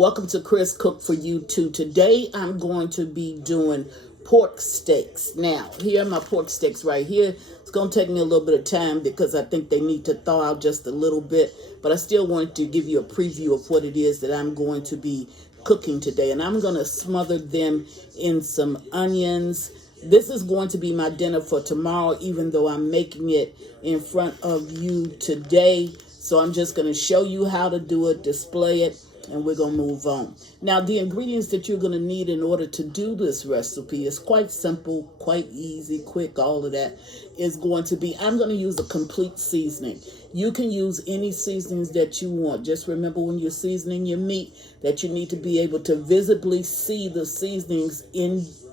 Welcome to Chris Cook for You Too. Today I'm going to be doing pork steaks. Now, here are my pork steaks right here. It's going to take me a little bit of time because I think they need to thaw out just a little bit, but I still want to give you a preview of what it is that I'm going to be cooking today. And I'm going to smother them in some onions. This is going to be my dinner for tomorrow, even though I'm making it in front of you today. So I'm just going to show you how to do it, display it, and we're going to move on. Now, the ingredients that you're going to need in order to do this recipe is quite simple, quite easy, quick. All of that is going to be, I'm going to use a complete seasoning. You can use any seasonings that you want. Just remember when you're seasoning your meat that you need to be able to visibly see the seasonings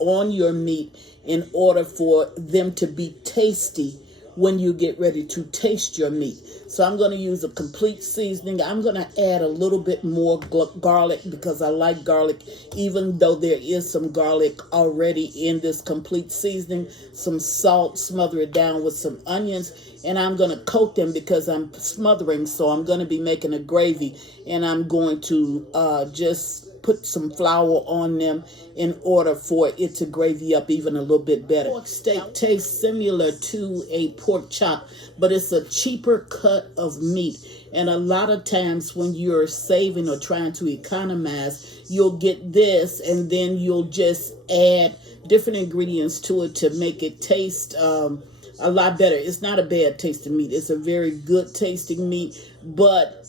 on your meat in order for them to be tasty when you get ready to taste your meat. So I'm going to use a complete seasoning. I'm going to add a little bit more garlic because I like garlic, even though there is some garlic already in this complete seasoning. Some salt, smother it down with some onions, and I'm going to coat them because I'm smothering. So I'm going to be making a gravy, and I'm going to just put some flour on them in order for it to gravy up even a little bit better. Pork steak tastes similar to a pork chop, but it's a cheaper cut of meat. And a lot of times when you're saving or trying to economize, you'll get this and then you'll just add different ingredients to it to make it taste a lot better. It's not a bad tasting meat. It's a very good tasting meat, but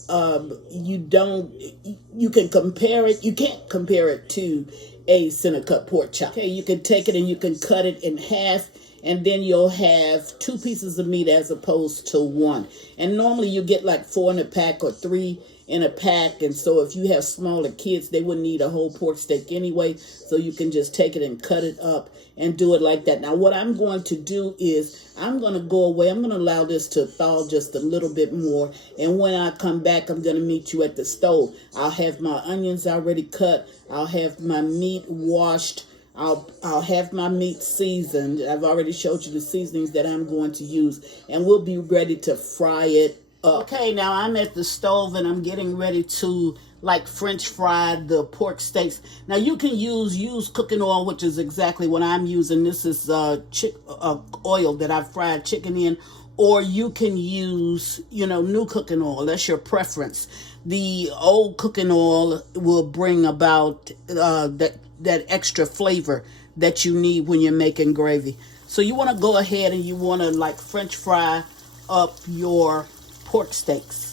you can compare it. You can't compare it to a center cut pork chop. Okay, you can take it and you can cut it in half, and then you'll have 2 pieces of meat as opposed to 1. And normally you get like 4 in a pack or 3 in a pack. And so if you have smaller kids, they wouldn't need a whole pork steak anyway. So you can just take it and cut it up and do it like that. Now, what I'm going to do is I'm going to go away. I'm going to allow this to thaw just a little bit more. And when I come back, I'm going to meet you at the stove. I'll have my onions already cut. I'll have my meat washed. I'll have my meat seasoned. I've already showed you the seasonings that I'm going to use, and we'll be ready to fry it up. Okay, now I'm at the stove and I'm getting ready to like French fry the pork steaks. Now you can use cooking oil, which is exactly what I'm using. This is oil that I've fried chicken in, or you can use, new cooking oil. That's your preference. The old cooking oil will bring about that extra flavor that you need when you're making gravy. So you want to go ahead and you want to like French fry up your pork steaks.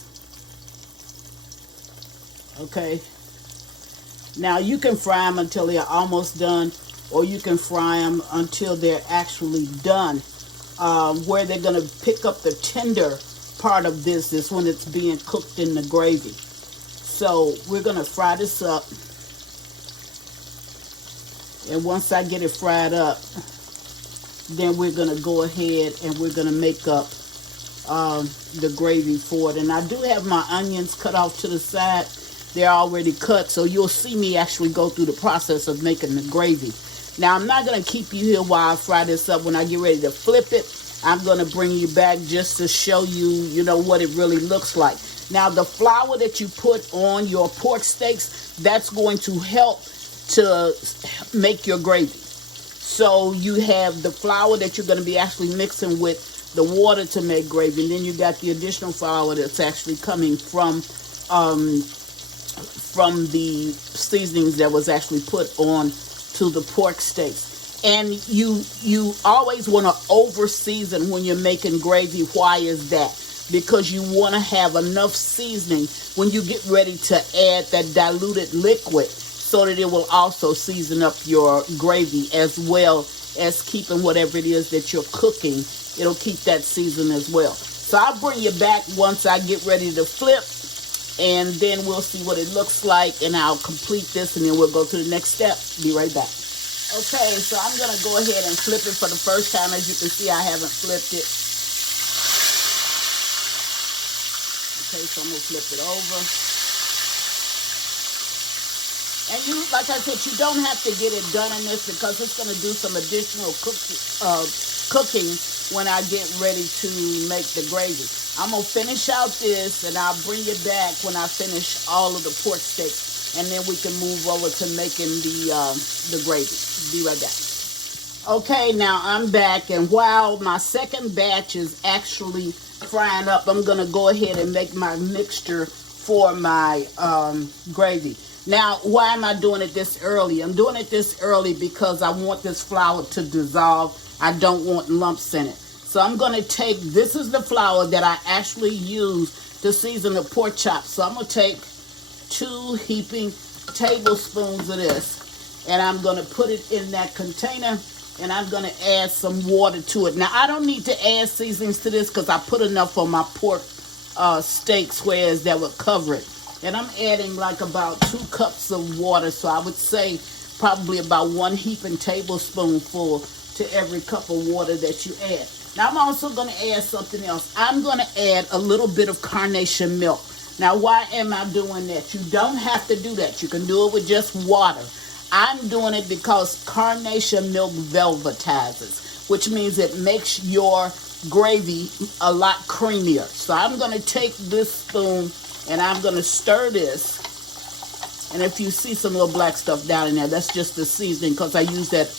Okay. Now you can fry them until they're almost done, or you can fry them until they're actually done. Where they're going to pick up the tender part of this is when it's being cooked in the gravy. So we're going to fry this up. And once I get it fried up, then we're going to go ahead and we're going to make up the gravy for it. And I do have my onions cut off to the side. They're already cut, so you'll see me actually go through the process of making the gravy. Now, I'm not going to keep you here while I fry this up. When I get ready to flip it, I'm going to bring you back just to show you, what it really looks like. Now, the flour that you put on your pork steaks, that's going to help to make your gravy. So you have the flour that you're going to be actually mixing with the water to make gravy, and then you got the additional flour that's actually coming from the seasonings that was actually put on to the pork steaks. And you always want to over season when you're making gravy. Why is that? Because you want to have enough seasoning when you get ready to add that diluted liquid, so that it will also season up your gravy, as well as keeping whatever it is that you're cooking. It'll keep that season as well. So I'll bring you back once I get ready to flip, and then we'll see what it looks like, and I'll complete this, and then we'll go to the next step. Be right back. Okay, so I'm going to go ahead and flip it for the first time. As you can see, I haven't flipped it. Okay, so I'm going to flip it over. And you, like I said, you don't have to get it done in this because it's going to do some additional cooking when I get ready to make the gravy. I'm going to finish out this, and I'll bring you back when I finish all of the pork steaks. and then we can move over to making the gravy. Be right back. Okay, now I'm back, and while my second batch is actually frying up, I'm gonna go ahead and make my mixture for my gravy. Now, why am I doing it this early? I'm doing it this early because I want this flour to dissolve. I don't want lumps in it. So I'm gonna take, this is the flour that I actually use to season the pork chops. So I'm gonna take 2 heaping tablespoons of this, and I'm gonna put it in that container, and I'm gonna add some water to it. Now, I don't need to add seasonings to this because I put enough on my pork steak squares that would cover it. And I'm adding like about 2 cups of water, so I would say probably about 1 heaping tablespoonful to every cup of water that you add. Now, I'm also gonna add something else. I'm gonna add a little bit of carnation milk. Now, why am I doing that? You don't have to do that. You can do it with just water. I'm doing it because carnation milk velvetizes, which means it makes your gravy a lot creamier. So I'm going to take this spoon and I'm going to stir this. And if you see some little black stuff down in there, that's just the seasoning, because I use that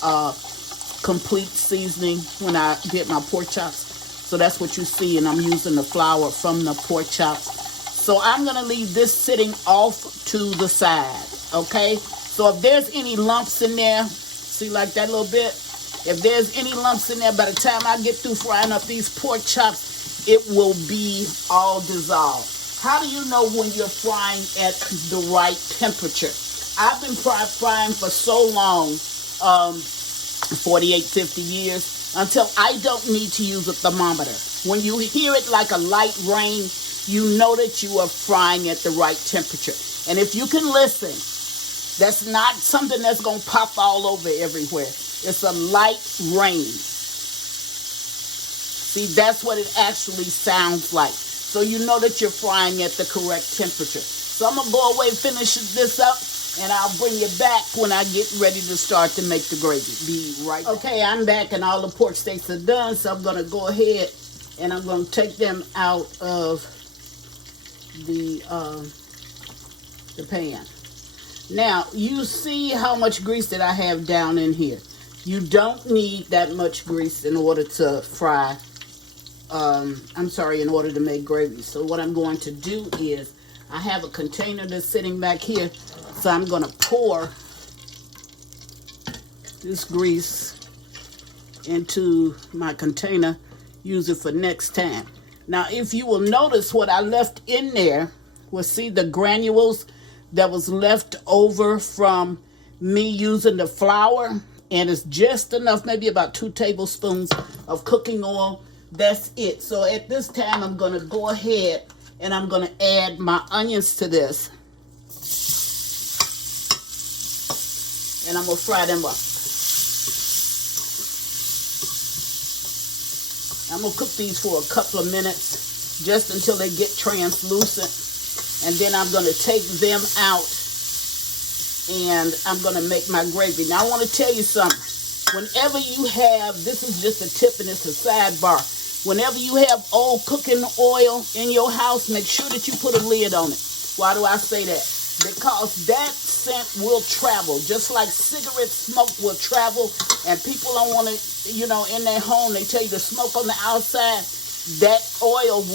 complete seasoning when I get my pork chops. So that's what you see, and I'm using the flour from the pork chops. So I'm going to leave this sitting off to the side, okay? So if there's any lumps in there, see like that little bit? If there's any lumps in there, by the time I get through frying up these pork chops, it will be all dissolved. How do you know when you're frying at the right temperature? I've been frying for so long, 48, 50 years, until I don't need to use a thermometer. When you hear it like a light rain, you know that you are frying at the right temperature. And if you can listen, that's not something that's going to pop all over everywhere. It's a light rain. See, that's what it actually sounds like. So you know that you're frying at the correct temperature. So I'm going to go away and finish this up, and I'll bring you back when I get ready to start to make the gravy. Be right back. Okay, I'm back, and all the pork steaks are done, so I'm going to go ahead, and I'm going to take them out of the pan. Now, you see how much grease that I have down in here. You don't need that much grease in order to fry, in order to make gravy. So what I'm going to do is, I have a container that's sitting back here, so I'm going to pour this grease into my container, use it for next time. Now, if you will notice, what I left in there was, see the granules that was left over from me using the flour, and it's just enough, maybe about 2 tablespoons of cooking oil. That's it. So at this time, I'm going to go ahead and I'm going to add my onions to this, and I'm going to fry them up. I'm going to cook these for a couple of minutes, just until they get translucent. And then I'm going to take them out, and I'm going to make my gravy. Now, I want to tell you something. Whenever you have, this is just a tip and it's a sidebar. Whenever you have old cooking oil in your house, make sure that you put a lid on it. Why do I say that? Because that scent will travel, just like cigarette smoke will travel, and people don't want to, in their home, they tell you to smoke on the outside. That oil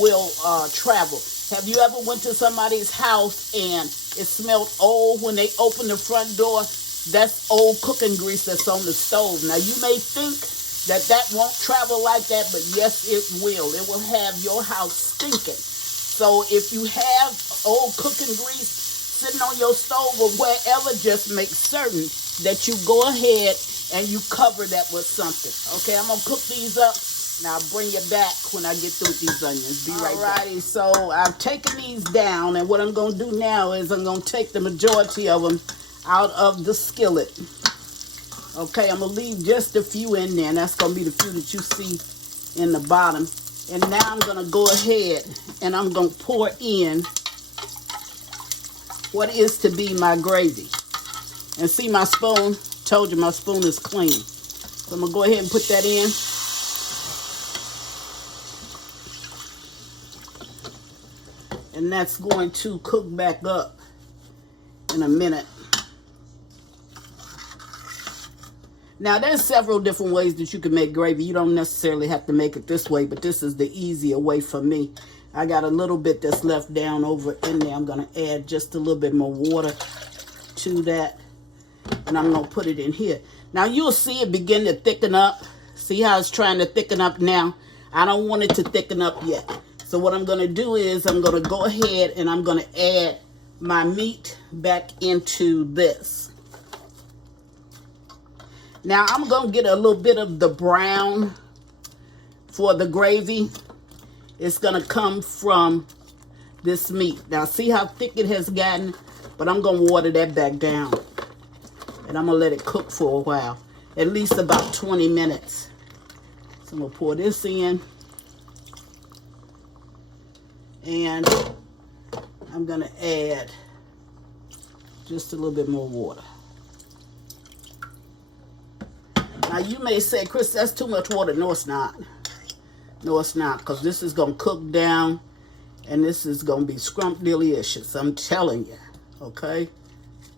will travel. Have you ever went to somebody's house and it smelled old when they opened the front door? That's old cooking grease that's on the stove. Now, you may think that won't travel like that, but yes, it will. It will have your house stinking. So if you have old cooking grease sitting on your stove or wherever, just make certain that you go ahead and you cover that with something. Okay, I'm going to cook these up. Now, I'll bring you back when I get through with these onions. Be right back. Alrighty, so I've taken these down, and what I'm going to do now is I'm going to take the majority of them out of the skillet. Okay, I'm going to leave just a few in there, and that's going to be the few that you see in the bottom. And now I'm going to go ahead, and I'm going to pour in what is to be my gravy. And see my spoon? Told you my spoon is clean. So I'm going to go ahead and put that in. And that's going to cook back up in a minute. Now, there's several different ways that you can make gravy. You don't necessarily have to make it this way, but this is the easier way for me. I got a little bit that's left down over in there. I'm going to add just a little bit more water to that, and I'm going to put it in here. Now, you'll see it begin to thicken up. See how it's trying to thicken up now? I don't want it to thicken up yet. So what I'm going to do is I'm going to go ahead and I'm going to add my meat back into this. Now, I'm going to get a little bit of the brown for the gravy. It's going to come from this meat. Now, see how thick it has gotten? But I'm going to water that back down. And I'm going to let it cook for a while. At least about 20 minutes. So I'm going to pour this in. And I'm going to add just a little bit more water. Now, you may say, Chris, that's too much water. No, it's not. No, it's not, because this is going to cook down, and this is going to be scrumptious. I'm telling you, okay?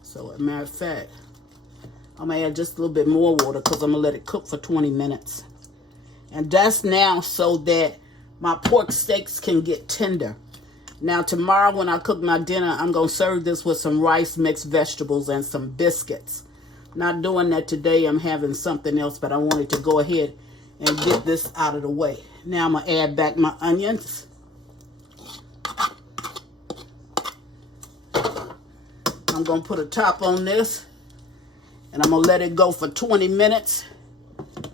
So, as a matter of fact, I'm going to add just a little bit more water because I'm going to let it cook for 20 minutes. And that's now so that my pork steaks can get tender. Now, tomorrow when I cook my dinner, I'm going to serve this with some rice, mixed vegetables, and some biscuits. Not doing that today. I'm having something else, but I wanted to go ahead and get this out of the way. Now I'm going to add back my onions. I'm going to put a top on this, and I'm going to let it go for 20 minutes.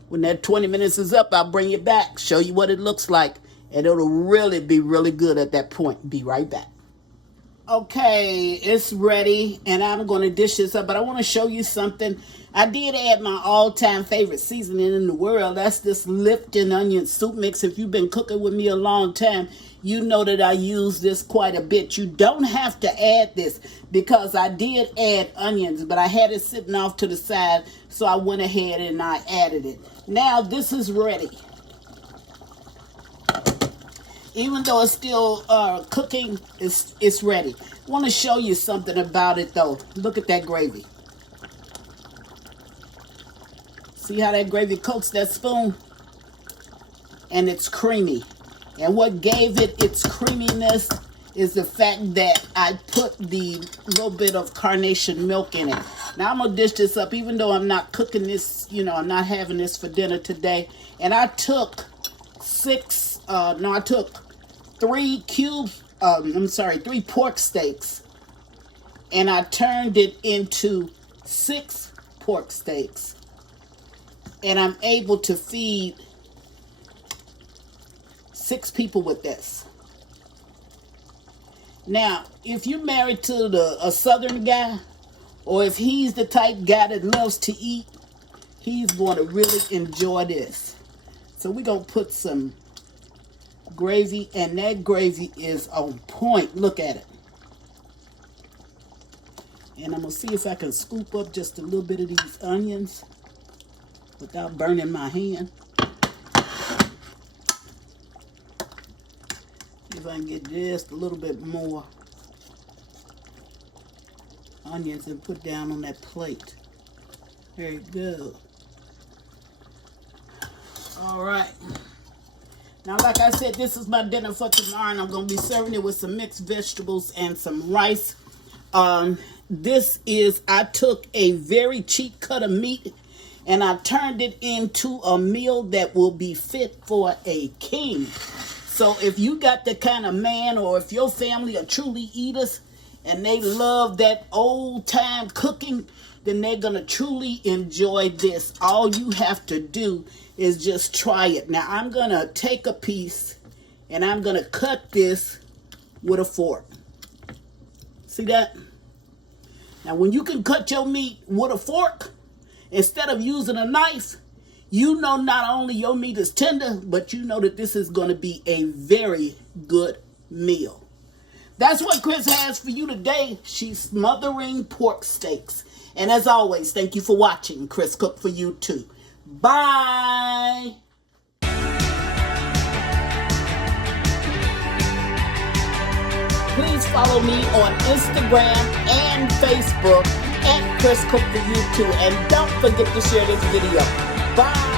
When that 20 minutes is up, I'll bring it back, show you what it looks like, and it'll really be really good at that point. Be right back. Okay, it's ready, and I'm going to dish this up, but I want to show you something. I did add my all-time favorite seasoning in the world. That's this Lipton onion soup mix. If you've been cooking with me a long time, you know that I use this quite a bit. You don't have to add this because I did add onions, but I had it sitting off to the side, so I went ahead and I added it. Now, this is ready. Even though it's still cooking, it's ready. I want to show you something about it, though. Look at that gravy. See how that gravy coats that spoon? And it's creamy. And what gave it its creaminess is the fact that I put the little bit of carnation milk in it. Now, I'm going to dish this up, even though I'm not cooking this, I'm not having this for dinner today. And I took three pork steaks, and I turned it into 6 pork steaks, and I'm able to feed 6 people with this. Now, if you're married to a southern guy, or if he's the type guy that loves to eat, he's going to really enjoy this. So we're going to put some gravy, and that gravy is on point. Look at it. And I'm going to see if I can scoop up just a little bit of these onions without burning my hand. See if I can get just a little bit more onions and put down on that plate. There you go. All right. Now, like I said, this is my dinner for tomorrow, and I'm going to be serving it with some mixed vegetables and some rice. I took a very cheap cut of meat, and I turned it into a meal that will be fit for a king. So if you got the kind of man, or if your family are truly eaters, and they love that old-time cooking, then they're going to truly enjoy this. All you have to do is just try it. Now, I'm going to take a piece, and I'm going to cut this with a fork. See that? Now, when you can cut your meat with a fork, instead of using a knife, you know not only your meat is tender, but you know that this is going to be a very good meal. That's what Chris has for you today. She's smothering pork steaks. And as always, thank you for watching. Chris Cook for you too. Bye. Please follow me on Instagram and Facebook at Chris Cook for YouTube. And don't forget to share this video. Bye.